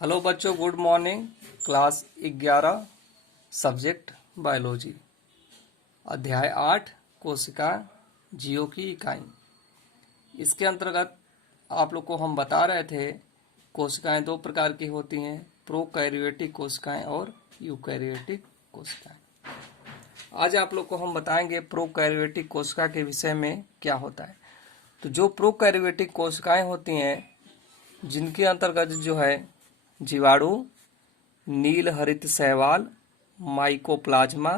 Hello बच्चों, good morning. Class 11 subject biology, अध्याय 8 कोशिका जीवों की इकाई। इसके अंतर्गत आप लोग को हम बता रहे थे कोशिकाएं दो प्रकार की होती हैं, प्रोकैरियोटिक कोशिकाएं और यूकैरियोटिक कोशिकाएं। आज आप लोग को हम बताएंगे प्रोकैरियोटिक कोशिका के विषय में क्या होता है। तो जो प्रोकैरियोटिक कोशिकाएं होती हैं जिनके अंतर्गत जो है जीवाणु, नील हरित शैवाल, माइकोप्लाज्मा,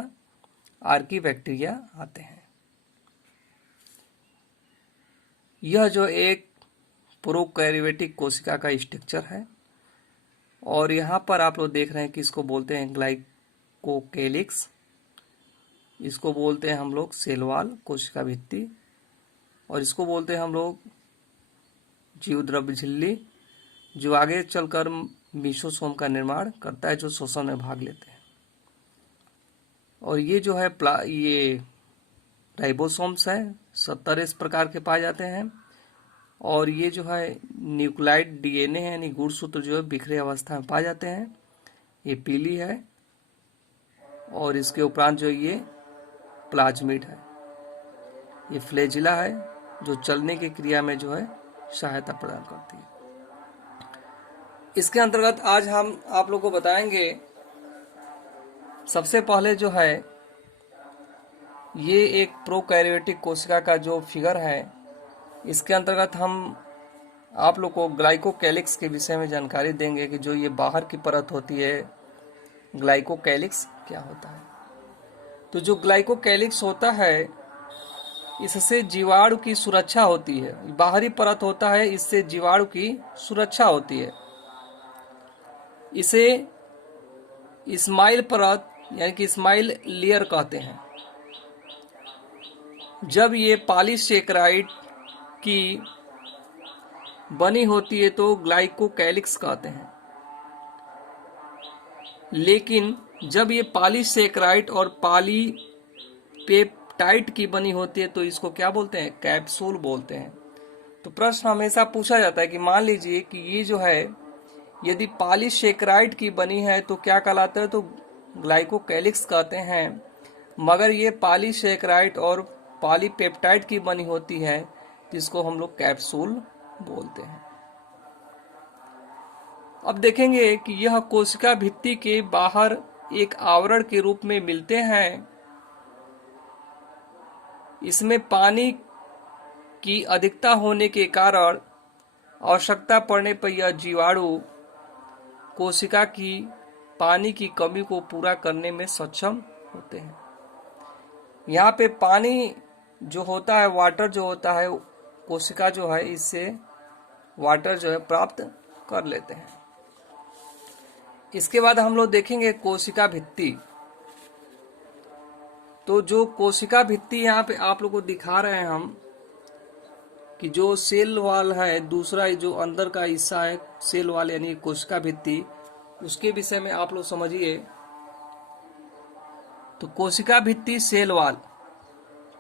आर्कीबैक्टीरिया आते हैं। यह जो एक प्रोकैरियोटिक कोशिका का स्ट्रक्चर है और यहाँ पर आप लोग देख रहे हैं कि इसको बोलते हैं ग्लाइकोकेलिक्स, इसको बोलते हैं हम लोग सेल वॉल कोशिका भित्ति, और इसको बोलते हैं हम लोग जीवद्रव्य झिल्ली, जो आगे चलकर मीसोसोम का निर्माण करता है, जो श्वसन में भाग लेते हैं। और ये जो है ये राइबोसोम्स है, 70 इस प्रकार के पाए जाते हैं। और ये जो है न्यूक्लियोटाइड डीएनए है, यानी गुणसूत्र जो है बिखरे अवस्था में पाए जाते हैं। ये पीली है और इसके उपरांत जो ये प्लाज्मिड है, ये फ्लैजिला है जो चलने की क्रिया में जो है सहायता प्रदान करती है। इसके अंतर्गत आज हम आप लोगों को बताएंगे, सबसे पहले जो है ये एक प्रोकैरियोटिक कोशिका का जो फिगर है, इसके अंतर्गत हम आप लोग को ग्लाइकोकेलिक्स के विषय में जानकारी देंगे कि जो ये बाहर की परत होती है, ग्लाइकोकेलिक्स क्या होता है। तो जो ग्लाइकोकेलिक्स होता है, इससे जीवाणु की सुरक्षा होती है। बाहरी परत होता है, इससे जीवाणु की सुरक्षा होती है। इसे स्माइल परत यानी कि स्माइल लेयर कहते हैं। जब ये पॉलीसेकेराइड की बनी होती है तो ग्लाइकोकेलिक्स कहते हैं, लेकिन जब ये पॉलीसेकेराइड और पॉलीपेप्टाइड की बनी होती है तो इसको क्या बोलते हैं? कैप्सूल बोलते हैं। तो प्रश्न हमेशा पूछा जाता है कि मान लीजिए कि ये जो है यदि पॉलीसेकेराइड की बनी है तो क्या कहलाता है? तो ग्लाइकोकेलिक्स कहते हैं। मगर ये पॉलीसेकेराइड और पॉलीपेप्टाइड की बनी होती है जिसको हम लोग कैप्सूल बोलते हैं। अब देखेंगे कि यह कोशिका भित्ति के बाहर एक आवरण के रूप में मिलते हैं। इसमें पानी की अधिकता होने के कारण आवश्यकता पड़ने पर यह जीवाणु कोशिका की पानी की कमी को पूरा करने में सक्षम होते हैं। यहाँ पे पानी जो होता है, वाटर जो होता है, कोशिका जो है इससे वाटर जो है प्राप्त कर लेते हैं। इसके बाद हम लोग देखेंगे कोशिका भित्ति। तो जो कोशिका भित्ति यहाँ पे आप लोग को दिखा रहे हैं हम कि जो सेल वॉल है, दूसरा जो अंदर का हिस्सा है सेल वॉल यानी कोशिका भित्ति, उसके विषय में आप लोग समझिए। तो कोशिका भित्ति सेल वॉल,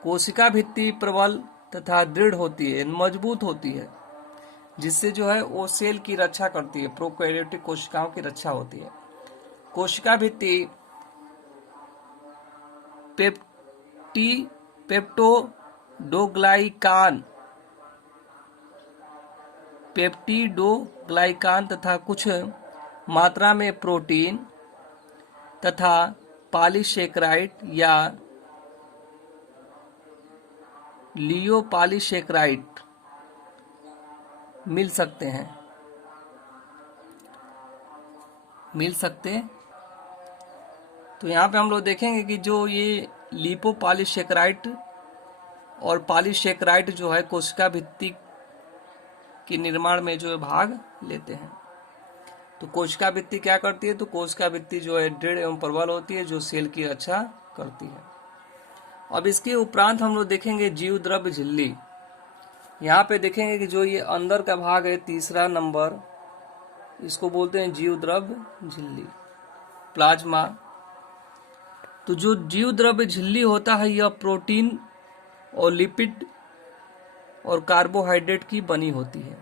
कोशिका भित्ति प्रबल तथा दृढ़ होती है, मजबूत होती है, जिससे जो है वो सेल की रक्षा करती है, प्रोकैरियोटिक कोशिकाओं की रक्षा होती है। कोशिका भित्ति पेप्टिडोग्लाइकान तथा कुछ मात्रा में प्रोटीन तथा पॉलीसेकेराइड या लियोपॉलीसेकेराइड मिल सकते हैं। तो यहाँ पे हम लोग देखेंगे कि जो ये लिपोपॉलीसेकेराइड और पॉलीसेकेराइड जो है कोशिका भित्ति के निर्माण में जो है भाग लेते हैं। तो कोशिका भित्ति क्या करती है? तो कोशिका भित्ति जो है दृढ़ एवं प्रबल होती है, जो सेल की रक्षा करती है। अब इसके उपरांत हम लोग देखेंगे जीवद्रव्य झिल्ली। यहाँ पे देखेंगे कि जो ये अंदर का भाग है, तीसरा नंबर, इसको बोलते हैं जीवद्रव्य झिल्ली, प्लाज्मा। तो जो जीवद्रव्य झिल्ली होता है यह प्रोटीन और लिपिड और कार्बोहाइड्रेट की बनी होती है।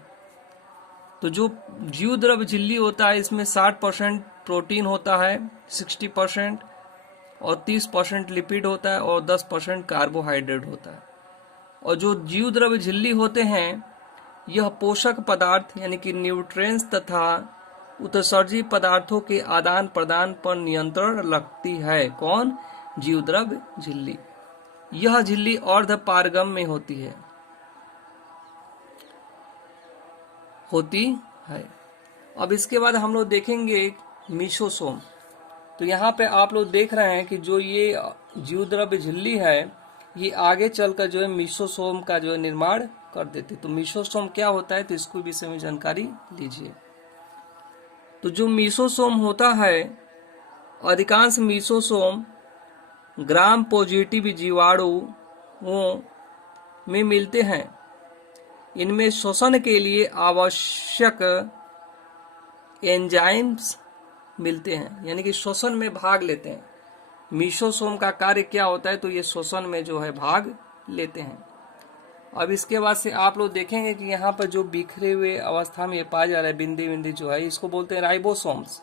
तो जो जीवद्रव्य झिल्ली होता है इसमें 60% प्रोटीन होता है, 60% और 30% लिपिड होता है और 10% कार्बोहाइड्रेट होता है। और जो जीवद्रव्य झिल्ली होते हैं यह पोषक पदार्थ यानी कि न्यूट्रिएंट्स तथा उत्सर्जी पदार्थों के आदान प्रदान पर नियंत्रण रखती है। कौन? जीवद्रव्य झिल्ली। यह झिल्ली अर्धपारगम में होती है। अब इसके बाद हम लोग देखेंगे मीसोसोम। तो यहाँ पे आप लोग देख रहे हैं कि जो ये जीवद्रव्य झिल्ली है ये आगे चलकर जो है मीसोसोम का जो है निर्माण कर देते। तो मीसोसोम क्या होता है तो इसको विषय में जानकारी लीजिए। तो जो मीसोसोम होता है, अधिकांश मीसोसोम ग्राम पॉजिटिव जीवाणुओं में मिलते हैं। इनमें श्वसन के लिए आवश्यक एंजाइम्स मिलते हैं, यानी कि श्वसन में भाग लेते हैं। मीसोसोम का कार्य क्या होता है तो ये श्वसन में जो है भाग लेते हैं। अब इसके बाद से आप लोग देखेंगे कि यहाँ पर जो बिखरे हुए अवस्था में ये पाया जा रहा है बिंदी बिंदी जो है, इसको बोलते हैं राइबोसोम्स।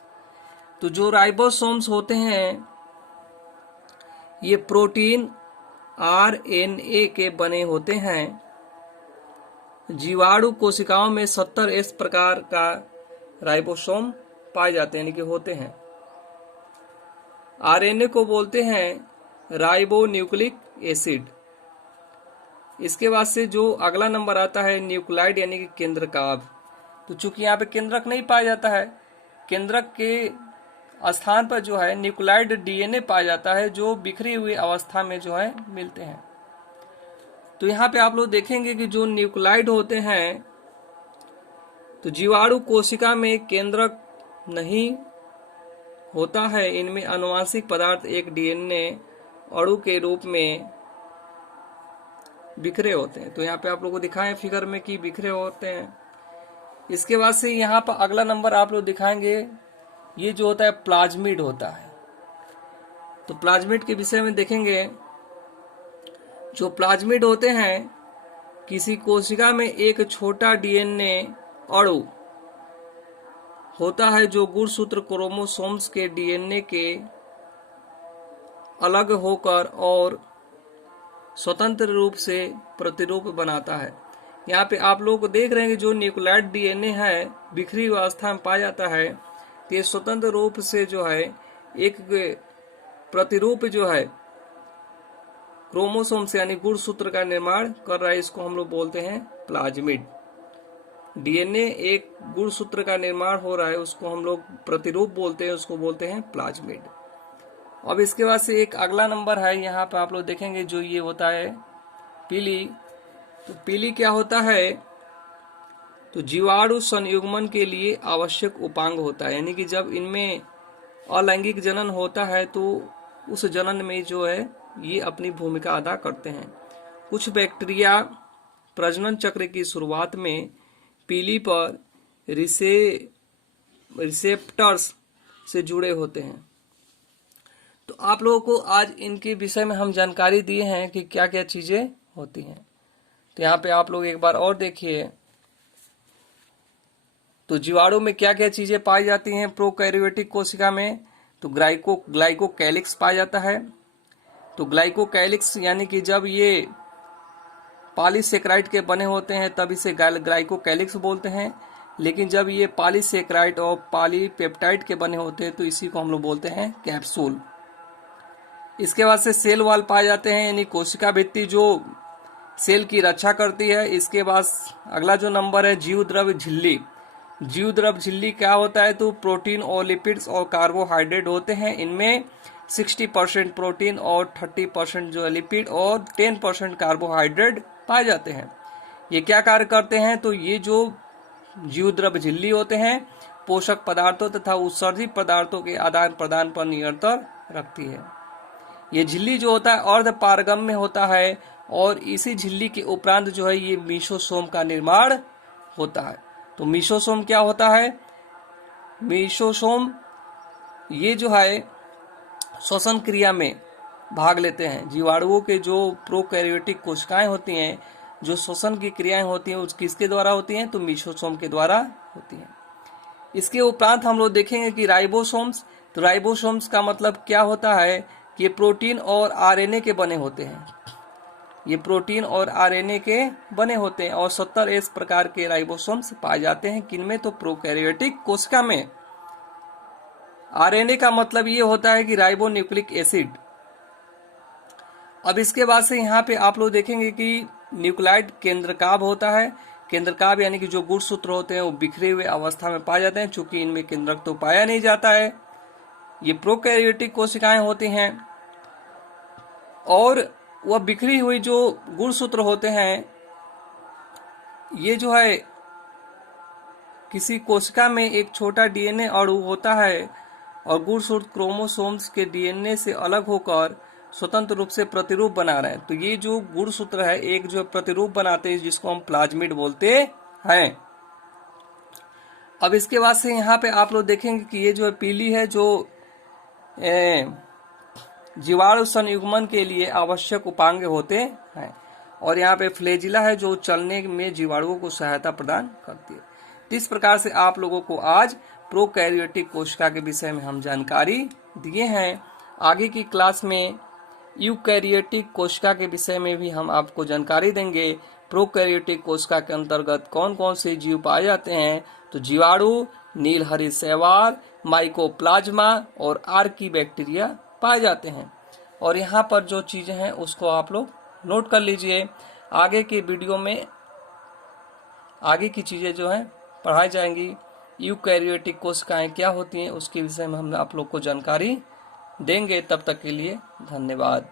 तो जो राइबोसोम्स होते हैं ये प्रोटीन RNA के बने होते हैं। जीवाणु कोशिकाओं में 70 प्रकार का राइबोसोम पाए जाते हैं, यानी कि होते हैं। RNA को बोलते हैं राइबो न्यूक्लिक एसिड। इसके बाद से जो अगला नंबर आता है न्यूक्लाइड यानी कि केंद्रकाभ। तो चूंकि यहाँ पे केंद्रक नहीं पाया जाता है, केंद्रक के स्थान पर जो है न्यूक्लाइड DNA पाया जाता है जो बिखरी हुई अवस्था में जो है मिलते हैं। तो यहाँ पे आप लोग देखेंगे कि जो न्यूक्लाइड होते हैं तो जीवाणु कोशिका में केंद्रक नहीं होता है। इनमें आनुवांशिक पदार्थ एक DNA अणु के रूप में बिखरे होते हैं। तो यहाँ पे आप लोगों को दिखाएं फिगर में कि बिखरे होते हैं। इसके बाद से यहाँ पर अगला नंबर आप लोग दिखाएंगे, ये जो होता है प्लाज्मिड होता है। तो प्लाज्मिड के विषय में देखेंगे, जो प्लाज्मिड होते हैं किसी कोशिका में एक छोटा DNA अणु होता है जो गुणसूत्र क्रोमोसोम्स के DNA के अलग होकर और स्वतंत्र रूप से प्रतिरूप बनाता है। यहाँ पे आप लोग देख रहे हैं कि जो न्यूक्लियाइड DNA है बिखरी अवस्था में पाया जाता है, ये स्वतंत्र रूप से जो है एक प्रतिरूप जो है क्रोमोसोम से यानी गुणसूत्र का निर्माण कर रहा है। इसको हम लोग बोलते हैं प्लाज्मिड। DNA एक गुणसूत्र का निर्माण हो रहा है, उसको हम लोग प्रतिरूप बोलते हैं, उसको बोलते हैं प्लाज्मिड। अब इसके बाद से एक अगला नंबर है, यहाँ पे आप लोग देखेंगे जो ये होता है पीली। तो पीली क्या होता है तो जीवाणु संयुग्मन के लिए आवश्यक उपांग होता है, यानी कि जब इनमें अलैंगिक जनन होता है तो उस जनन में जो है ये अपनी भूमिका अदा करते हैं। कुछ बैक्टीरिया प्रजनन चक्र की शुरुआत में पीली पर रिसेप्टर्स से जुड़े होते हैं। तो आप लोगों को आज इनके विषय में हम जानकारी दिए हैं कि क्या क्या चीजें होती हैं। तो यहाँ पे आप लोग एक बार और देखिए, तो जीवाणु में क्या क्या चीजें पाई जाती हैं प्रोकैरियोटिक कोशिका में। तो ग्लाइकोकैलिक्स पाया जाता है। तो ग्लाइकोकैलिक्स यानी कि जब ये पॉलीसेकेराइड के बने होते हैं तब इसे ग्लाइकोकैलिक्स बोलते हैं, लेकिन जब ये पॉलीसेकेराइड और पॉलीपेप्टाइड के बने होते हैं तो इसी को हम लोग बोलते हैं कैप्सूल। इसके बाद से सेल वॉल पाए जाते हैं, यानी कोशिका भित्ति जो सेल की रक्षा करती है। इसके बाद अगला जो नंबर है जीवद्रव्य झिल्ली। जीवद्रव्य झिल्ली क्या होता है तो प्रोटीन और लिपिड्स और कार्बोहाइड्रेट होते हैं। इनमें 60% प्रोटीन और 30% जो है लिपिड और 10% कार्बोहाइड्रेट पाए जाते हैं। ये क्या कार्य करते हैं तो ये जो जीवद्रव्य झिल्ली होते हैं पोषक पदार्थों तथा उत्सर्जित पदार्थों के आदान प्रदान पर नियंत्रण रखती है। ये झिल्ली जो होता है अर्धपारगम में होता है और इसी झिल्ली के उपरांत जो है ये मीसोसोम का निर्माण होता है। तो मीसोसोम क्या होता है? मीसोसोम ये जो है श्वसन क्रिया में भाग लेते हैं। जीवाणुओं के जो प्रोकैरियोटिक कोशिकाएं होती हैं जो श्वसन की क्रियाएं होती हैं उस किसके द्वारा होती हैं, तो मीसोसोम के द्वारा होती हैं। इसके उपरांत हम लोग देखेंगे कि राइबोसोम्स, तो राइबोसोम्स का मतलब क्या होता है कि ये प्रोटीन और आरएनए के बने होते हैं। ये प्रोटीन और आरएनए के बने होते हैं और 70 इस प्रकार के राइबोसोम्स पाए जाते हैं। किनमें, तो प्रोकैरियोटिक कोशिका में। आरएनए का मतलब ये होता है कि राइबो न्यूक्लिक एसिड। अब इसके बाद से यहाँ पे आप लोग देखेंगे कि न्यूक्लाइड केंद्रकाभ होता है। केंद्रकाभ यानी कि जो गुणसूत्र होते हैं वो बिखरे हुए अवस्था में पाए जाते हैं, चूंकि इनमें केंद्रक तो पाया नहीं जाता है। ये प्रोकैरियोटिक कोशिकाएं होती हैं और वह बिखरी हुई जो गुणसूत्र होते हैं, ये जो है किसी कोशिका में एक छोटा डीएनए अणु होता है और गुणसूत्र क्रोमोसोम्स के डीएनए से अलग होकर स्वतंत्र रूप से प्रतिरूप बना रहे हैं। तो ये जो गुणसूत्र है एक जो प्रतिरूप बनाते हैं जिसको हम प्लाज्मिड बोलते हैं। अब इसके बाद से यहाँ पे आप लोग देखेंगे कि ये जो है पीली है, जो जीवाणु संयुग्मन के लिए आवश्यक उपांग होते हैं, और यहाँ पे फ्लैजिला है जो चलने में जीवाणुओं को सहायता प्रदान करती है। तो इस प्रकार से आप लोगों को आज प्रोकैरियोटिक कोशिका के विषय में हम जानकारी दिए हैं। आगे की क्लास में यूकैरियोटिक कोशिका के विषय में भी हम आपको जानकारी देंगे। प्रोकैरियोटिक कोशिका के अंतर्गत कौन कौन से जीव पाए जाते हैं, तो जीवाणु, नीलहरित शैवाल, माइकोप्लाज्मा और आर्की बैक्टीरिया पाए जाते हैं। और यहाँ पर जो चीजें हैं उसको आप लोग नोट कर लीजिए। आगे के वीडियो में आगे की चीजें जो हैं पढ़ाई जाएंगी। यूकैरियोटिक कोशिकाएं क्या होती हैं उसके विषय में हम आप लोग को जानकारी देंगे। तब तक के लिए धन्यवाद।